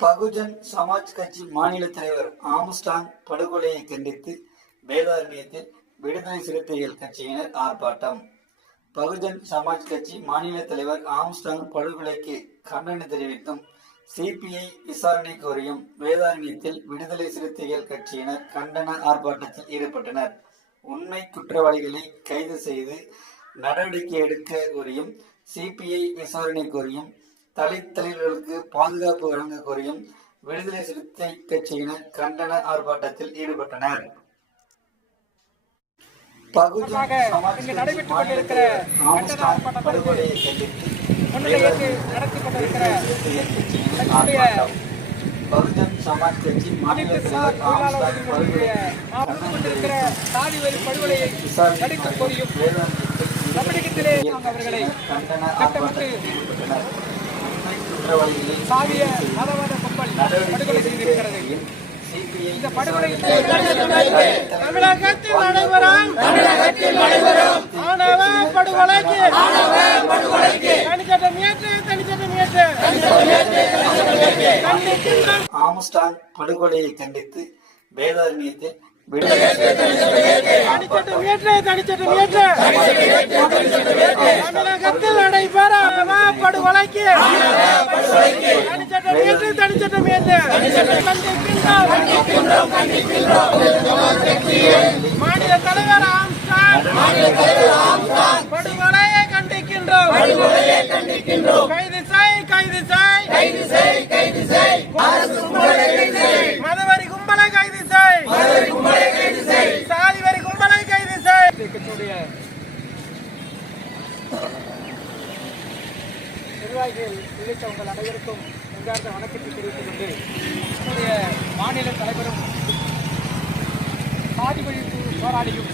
பகுஜன் சமாஜ் கட்சி மாநில தலைவர் ஆம்ஸ்ட்ராங் படுகொலையை கண்டித்து வேதாரண்யத்தில் விடுதலை சிறுத்தைகள் கட்சியினர் ஆர்ப்பாட்டம். பகுஜன் சமாஜ் கட்சி மாநில தலைவர் ஆம்ஸ்ட்ராங் படுகொலைக்கு கண்டனம் தெரிவித்தும் சிபிஐ விசாரணை கோரியும் வேதாரண்யத்தில் விடுதலை சிறுத்தைகள் கட்சியினர் கண்டன ஆர்ப்பாட்டத்தில் ஈடுபட்டனர். உண்மை குற்றவாளிகளை கைது செய்து நடவடிக்கை எடுக்க கோரியும் சிபிஐ விசாரணை கோரியும் தலைவர்களுக்கு பாதுகாப்பு வழங்க கோரியும் விடுதலை சிறுத்தை கட்சியினர் கண்டன ஆர்ப்பாட்டத்தில் ஈடுபட்டனர். பகுஜன் சமாஜ் கட்சி மாநில தலைவர் ஆம்ஸ்ட்ராங் படுகொலையை கண்டித்து பகுஜன் சமாஜ் கட்சி மாநில தலைவர் ஆம்ஸ்ட்ராங் படுகொலையை விசாரணை கோரியும் வேதாரண்யத்தில் கண்டன ஆர்ப்பாட்டத்தில் ஈடுபட்டனர். தமிழகத்தில் நடைபெறும் ஆணவ படுகொலைக்கு ஆம்ஸ்ட்ராங் படுகொலையை கண்டித்து வேதாரண்யத்தில் தமிழகத்தில் நடைபெறும் படுகொலைக்கு மாநில தலைவர் ஆம்ஸ்ட்ராங் படுகொலையை கண்டிக்கின்றோம். கைது செய் மதவரி கும்பலை கைது செய், சாதி வரி கும்பலை கைது செய். நிர்வாகிகள் உள்ளிட்ட உங்கள் அனைவருக்கும் நெஞ்சார்ந்த வணக்கத்தை தெரிவித்துக் கொண்டு என்னுடைய மாநில தலைவரும் சாதி ஒழிப்பு போராடியும்